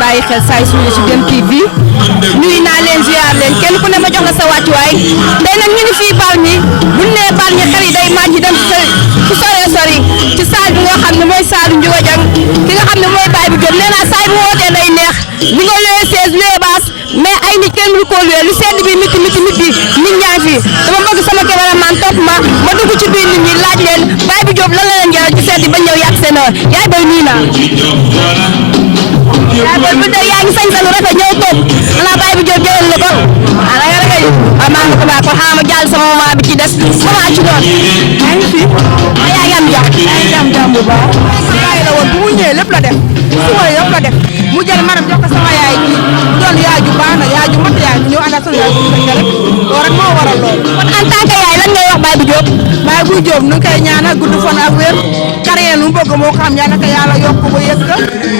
bàyyi xel saa su ne ci Deme TV nuyu naa leen ziar leen kenn ku ne ma jox la sa wàccuwaay tey nag ñu ngi fii Bargny bu ñu nee Bargny xel yi day màcc dem ci sori ci saal bi nga xam ne mooy saalu Ndiouga Dieng ki nga xam ne mooy Baye bu Diop nee naa saa bu wootee day neex li nga loué 16 loué baas mais ay nit kenn mënu koo loué lu sedd bi miti nit ñaa ngi fi dama bëgg sama cameraman topp ma dugg ci biir nit ñi laaj leen Baye bu Diop lan la leen jaral ci sedd ba ñëw yàq seen yaay boy nuyu naa yaay boy bu dee yaa ngi sañ sa lu rafet ñëw toog xanaa Baye bu Diop jëlal la ko ana nga rek maa ngi ko baax kon xaaral ma jàll sama maman bi ci des maman ci doon yaa ngi fi yaa ngi am jàmm bu baax yaay la woon bu mu ñëwee lépp la def su wala yëpp la def mu jël maram jox ko sama yaay ji doon yaay ju baax na yaay ju mat yaay ñëw ànd ak sama yaay bu ñu rek loolu rek moo waral loolu kon en tant que yaay lan ngay wax Baye bu Diop nu ngi koy ñaanal gudd fan ak wér carrière lu mu bëgg moo xam yaa naka yàlla yokk ba yëg ko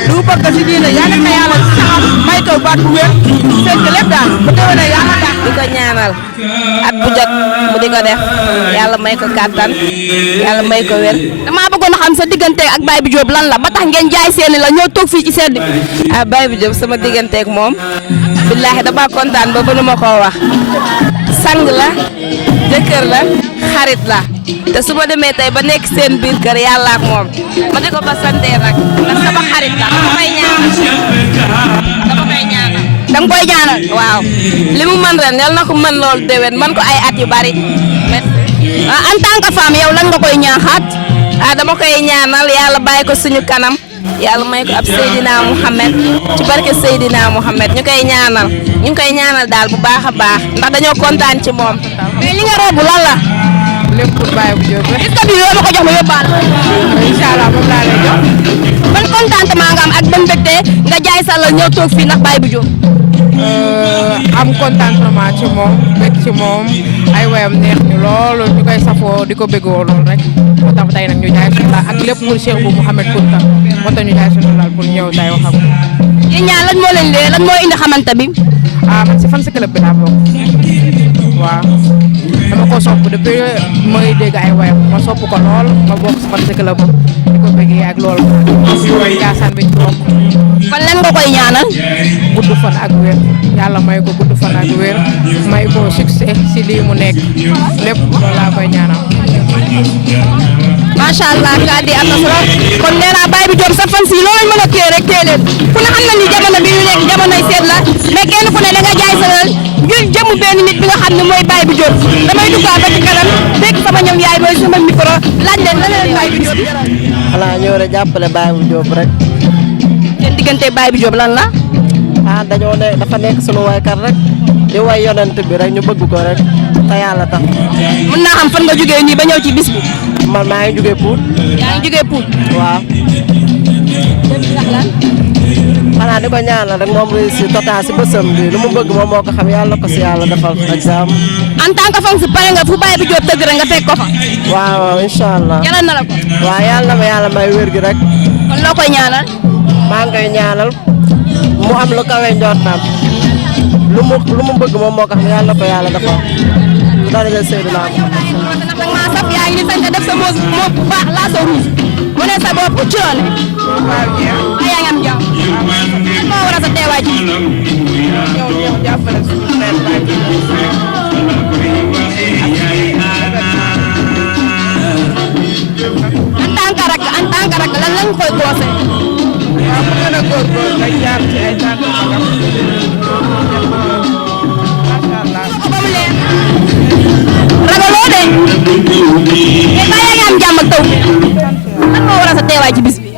lu mu bëgg si diine yaa naka yàlla saxal may ko baat bu wér fekk lépp daal ba déwénee yàlla tax di ko ñaanal at bu jot mu di ko def yàlla may ko kàttan yàlla may ko wér damaa bëggoon a xam sa diggante ak Baye bu Diop lan la ba tax ngeen jaay seeni la ñoo toog fii ci sedd Baye bu Diop sama diggante ak moom billaahi dama kontaan ba mënuma koo wax sang la jëkkër la xarit la te su ma demee tey ba nekk seen biir kër yàlla ak moom ma di ko ba santee nag ndax sama xarit la dama koy ñaanal danga koy ñaanal waaw li mu mën ren yal na ko mën loolu déwén man ko ay at yu bari en tant que femme yow lan nga koy ñaaxaat dama koy ñaanal yàlla bàyyi ko suñu kanam yàlla may ko ab Seydina Mouhamed ci barke Seydina Mouhamed ñu ngi koy ñaanal daal bu baax a baax ndax dañoo kontaan ci moom. mais li nga robu lan la. lépp pour Baye bu Diop rek. est-ce que bii ma ko jox ma yóbbaale. incha allah moom laa lay jox. ban contentement nga am ak ban mbégte nga jaay sa la ñëw toog fii ndax Baye bu Diop. am contentement ci moom bég ci moom ay wayam neex ñu loolu ñu koy safoo di ko bégoo loolu rek moo tax tey nag ñu jaay suñu laal ak lépp pour Cheikh bu Mouhamed Kounta moo tax ñu jaay suñu laal pour ñëw tey wax ak moom. yéen ñaar lan moo leen lee lan moo indi xamante bi. man si fan si club bi laa bokk waaw dama ko sopp depuis ma ngi dégg ay wayam ma sopp ko lool ma bokk si fan si club di ko bégee ak loolu Ndiassane bi ñu bokk. kon lan nga koy ñaanal. gudd fan ak wér yàlla may ko gudd fan ak wér may ko succès si lii mu nekk lépp loolu laa koy ñaanal. macha allah kàddu am na solo kon nee naa Baye bu Diop sa fan si loolu lañ mën a téye rek téye leen ku ne xam na ni jamono bi ñu nekk jamonoy seet la mais kenn ku ne da nga jaay sa lal ngir jëmu benn nit bi nga xam ne mooy Baye bu Diop damay duggaat ba ci kanam fekk sama ñoom yaay mooy sama micro laaj leen lan la leen Baye bu Diop. xanaa ñëw rek jàppale Baye bu Diop rek. seen diggante Baye bu Diop lan la. dañoo ne dafa nekk sunu waykat rek di way yonent bi rek ñu bëgg ko rek te yàlla tax. mën naa xam fan nga jógee nii ba ñëw ci bis bi. man maa ngi jógee Pout. yaa ngi jógee Pout. waaw. xanaa di ko ñaanal rek moom réussir total si bësam bi lu mu bëgg moom moo ko xam yàlla ko si yàlla defal ak jaam. en tant que fan si pare nga fu Baye bu Diop tëgg rek nga fekk ko fa. waaw incha allah. jaral na la ko. waaw yàlla ma yàlla may wér gi rek. kon loo koy ñaanal. maa ngi koy ñaanal mu am lu kawe njortam lu mu bëgg moom moo ko xam yàlla ko yàlla defal. dara jël Seydina Muhammad. nag maa saf yaa ngi ni sañ def sa moo bu baax laa sa rouge mu ne sa bopp ci loolu. yaa ngi am jàmm. lan moo war a sa teewaay ci. ñëw jàppale suñu frère Baye bu Diop. en tant que rak lan lañ koy conseillé. waaw mu gën a góorgóorlu rek jaar ci ay tànk magam. macha allah. ko ba mu leer. ragaloo de. mais yaa ngi am jàmm ak taw bi. lan moo war a sa teewaay ci bis bi.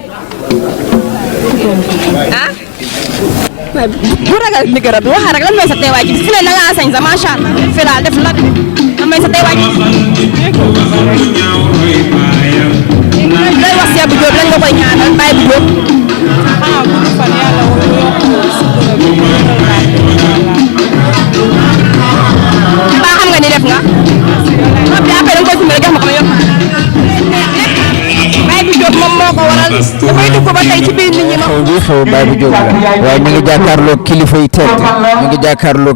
waaye bu ragal micro bi wax rek lan mooy sa teewaay ci bis fu ne da ngaa sañ sa macha allah fi daal def la de lan mooy sa teewaay ci bis. looy wax Cheikh bu Diop lan nga koy ñaanal Baye bu Diop. gudd fan yàlla yokk sutura bi ba xam nga ni def nga. bi après da nga koy filmé jox ma ko ma yokk. Baye bu Diop moom moo ko waral dafay dugg ba tey ci biir nit ñi ma. xew bi xew Baye bu Diop la waaye ñu ngi jàkkaarloo kilifa yi tedd ñu ngi jàkkaarloo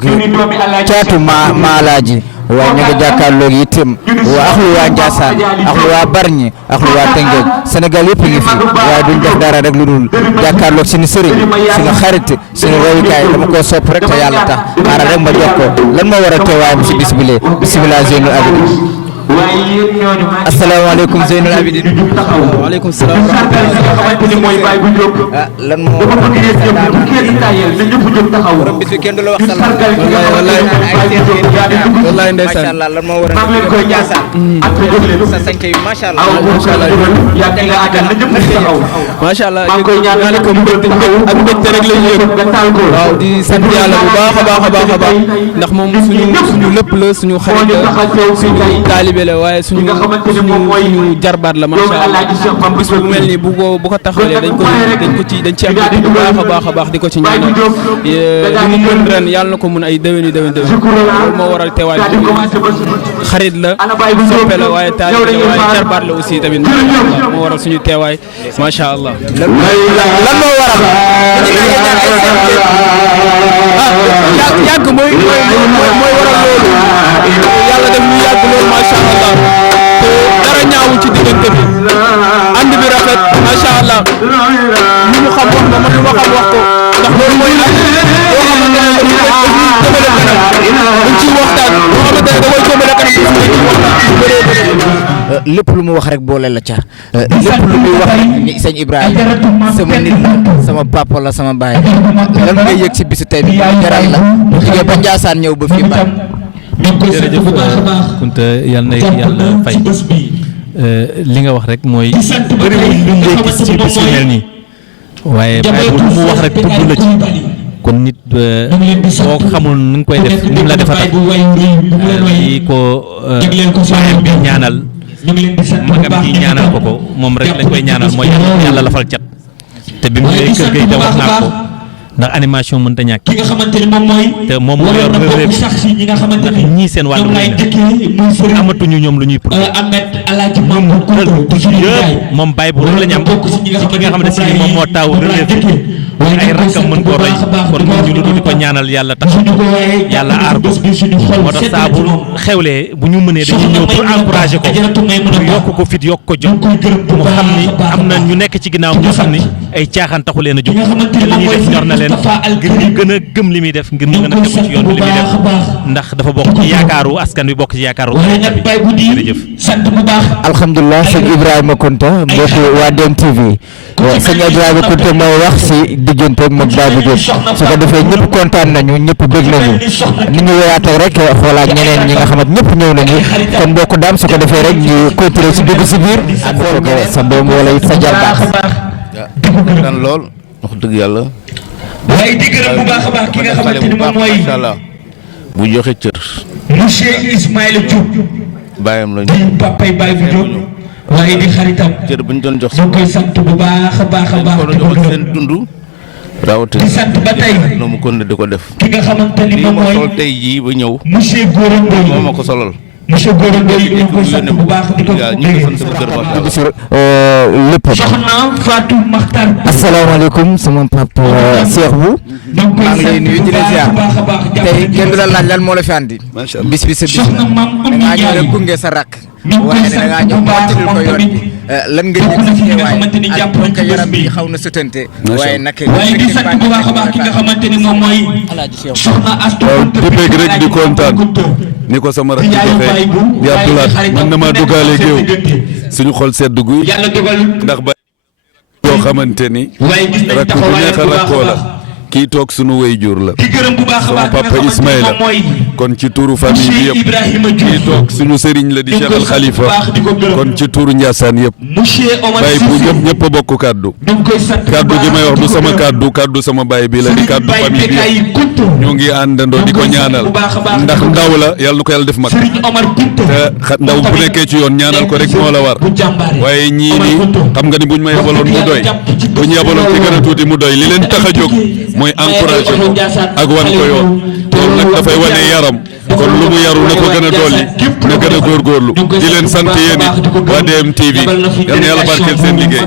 caatu maalaaji waaye ñu ngi jàkkaarloo itam waa axlu waa Ndiassane axlu waa Bargny axlu waa Tëngéej Sénégal yëpp ngi fi waaye duñ def dara rek lu dul jàkkaarloo suñu sëriñ suñu xarit suñu royukaay dama koo sopp rek te yàlla tax xaaral rek ma jox ko lan moo war a teewaayam si bis bi lee bisimilah Zeynul Abidin. asalaamaaleykum Zeynul Abidin. waaleykum salaam wa rahmatulah. lan moo borom bis bi kenn du la wax salaam. wallaay ndeysaan macha allah lan moo war a nekk Ndiassane. sa sañte yu macha allah. macha allah ñaanal ko ak mbégte rek la ñu yëg waaw di sant yàlla bu baax a baax a baax ndax moom suñu lépp la suñu xarit la suñu taalibe la waaye suñu jarbaat la macha allah bis bu mel nii bu ko taxawalee dañ ci am bu baax a baax di ko ci ñaanal li mu mën ren yàlla na ko mun ay déwén loolu moo waral teewaay xarit la soppe la waaye taalibe la waaye jarbaat la aussi tamit moo waral suñu teewaay macha allah. lan moo waral. yàgg mooy waral loolu yàlla def ñu yàgg loolu macha allah te dara ñaawu ci diggante bi ànd bi rafet macha allah ñu mu xam wax ko man lu ma xam wax ko ndax loolu mooy ànd yoo xamante ne dañuy jëmale kanam dañ ciy waxtaan yoo xamante ne damay jëmale kanam dañ ciy waxtaan lépp lu mu wax rek boole la ca lépp lu muy wax ni sëñ Ibrahima sama nit la sama papa la sama baay lan ngay yëg ci bisu tey bi jaral la mu jógee ba Ndiassane ñëw ba fii Mbaye. jërëjëf Kunta yal na yàlla fay li nga wax rek mooy bëriwul luñ lay gis ci bis yu mel nii waaye Baye bu mu wax rek tudd la ci kon nit boo xamul ni nga koy def ni mu la defa tax di ko baayam bi ñaanal magam gi ñaanal ko moom rek lañ koy ñaanal mooy yàlla lafal cat te bi mu lay kër ga itam wax naa ko ndax animation mënta ñàkk te moom moo yor relève ndax ñii seen wàllu la amatuñu ñoom lu ñuy produire ñoom yëpp moom Baye bu rek la ñu am ci ki nga xamante si ni moom moo taaw relève ay rakkam mën koo roy kon ñu lu di ko ñaanal yàlla tax yàlla aar ko moo tax saa bu xewlee bu ñu mënee dañuy ñëw pour encourager ko pour yokk ko fit yokk ko jom mu xam ni am na ñu nekk ci ginnaaw ñoo xam ni ay caaxaan taxu leen a jóg te li ñuy def ñor na leen ngir ñu gën a gëm li muy def ngir ñu gën a tegu ci yoon bi li muy def ndax dafa bokk ci yaakaaru askan wi bokk ci yaakaaru jërëjëf. alhamdulilah sëñ Ibrahima Kunta mbokk waa Dem TV sëñ Ibrahima Kunta mooy wax si diggante moom Baye bu Diop su ko defee ñëpp kontaan nañu ñëpp bëgg nañu ni ñu woyaatee rek xoolaat ñeneen ñi nga xamante ñëpp ñëw nañu kon mbokk daam su ko defee rek ñu continuer si dugg si biir ak xool sa doom wala sa jarbaat. daan lool wax dëgg yàlla. waaye di gërëm bu baax a baax ki nga xamante ni moom mooy macha allah bu joxe cër. monsieur Ismaïla Diop. bàyyam lañu. di papay Baye bu Diop. waaye di xaritam. cër bu ñu doon jox. ñu koy sant bu baax a baax a baax. di ko jox seen dund. rawatina di sant ba tey. no mu kon di ko def. ki nga xamante ni lii moom ma mooy sol tey jii ba ñëw. monsieur Gora Ndoye. moo ma ko solal. monsieur Gora Ndoye ñu ngi koy sant bu baax di ko lépp. soxna Fatou Makhtar. asalaamaaleykum sama papa Cheikh bu. maa ngi lay nuyu di la ziar tey kenn du la laaj lan moo la fi andi. macha allah bis bi sa bis soxna maam da ngaa ñëw rek gunge sa rakk. waaye ne da ngaa ñëw mottali ko yoon bi lan nga yëg si teewaay ak yaram bi xaw na sutante. waaye nag waaye di sant bu baax a baax ki nga xamante ni moom mooy soxna Astou di bëgg rek di kontaan ni ko sama rakk defee di Abdoulaye man na maa duggaale géew suñu xol sedd guy yàlla dogal ndax ba yoo xamante ni waaye gis nañ rakk bu neex a rakkoo la kii toog sunu way jur la ki gërëm bu baax a sama baax papa Ismaïla kon ci turu famille bi yëpp Ibrahima kii Diouf toog suñu sëriñ la di Cheikh Al Khalifa kon ci turu Ndiassane yëpp monsieur Omar baay bu Cissé ñëpp a bokk kàddu ñu ngi koy sant kàddu gi may wax du sama kàddu sama baay bi la di kàddu famille bi yëpp ñu ngi àndandoo di ko ñaanal ndax ndaw la yàlla na ko yàlla def mag Serigne Omar Kounta te ndaw bu nekkee ci yoon ñaanal ko rek moo la war waaye ñii ni xam nga ni buñ ma yebaloon mu doy bu ñu yebaloon ci gën a tuuti mu doy li leen tax a jóg mooy encouragé ko ak wan ko yoon te loolu nag dafay wane yaram kon lu mu yaru na ko gën a dolli na gën a góorgóorlu di leen sant yéen it waa DMTV yal na yàlla barkeel seen liggéey.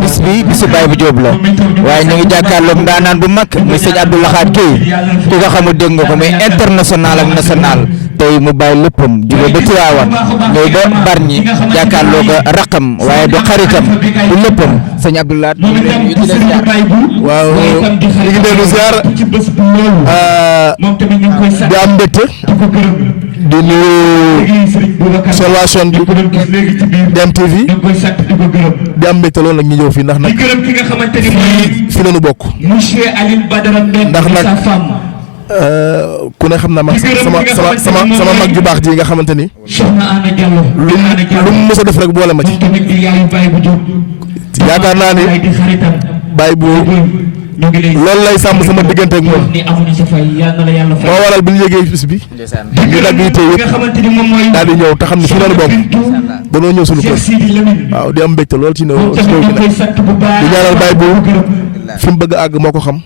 bis bi bisu Baye bu Diop la waaye ñu ngi jàkkaarloog ndaanaan bu mag muy sëñ Abdou Lahad Guèye ku ko xamul dégg nga ko muy international ak national tey mu bàyyi léppam jóge ba Tiwaawan ñëw ba Bargny jàkkaarloog raqam waaye du xaritam du léppam sëñ Abdou Lahad ñu ngi leen di leen ziar. waaw ñu ngi leen di ziar di am mbégte di nuyu solution bi DMTV di am mbégte loolu nag ñu ñëw fii ndax nag fii la ñu bokk ndax nag ku ne xam na mag sama mag ju baax ji nga xamante ni lu mu mës a def rek boole ma ci yaakaar naa ni Baye bu loolu lay sàmm sama diggante ak moom moo waral bi ñu yëgee bis bi ñu dagg yi tey yëpp daal di ñëw te xam ne fii la ñu bokk danoo ñëw suñu kër waaw di am mbégte lool ci ñëw bi nag di ñaanal Baye bu fi mu bëgg a àgg moo ko xam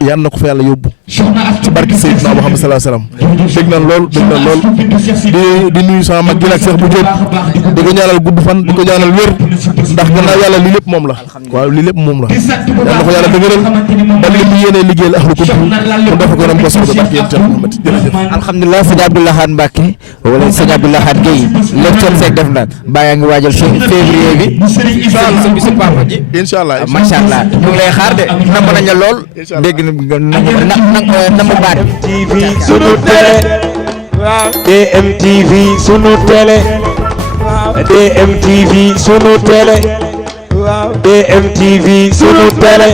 yal na ko fa yàlla yóbbu ci barki Seydina Muhammad sallallahu alayhi wasallam dégg na lool di nuyu sama mag gi nag Cheikh bu Diop di ko ñaanal gudd fan di ko ñaanal wér ndax gannaaw yàlla lii lépp moom la waaw lii lépp moom la yal na ko yàlla dëgëral ba li mu yéenee liggéeyal ahlu ko mu def ko nam ko soxla barki yéen Cheikh Muhammad jërëjëf alhamdulilah sëñ Abdou Lahad Mbacké wala sëñ Abdou Lahad Guèye lépp seen seeg def na bàyyi ngi waajal février bi sa bisu papa ji inshallah macha allah ñu ngi lay xaar de nam nañ la lool dégg na mu baat DMTV sunu télé DMTV sunu télé DMTV sunu télé DMTV sunu télé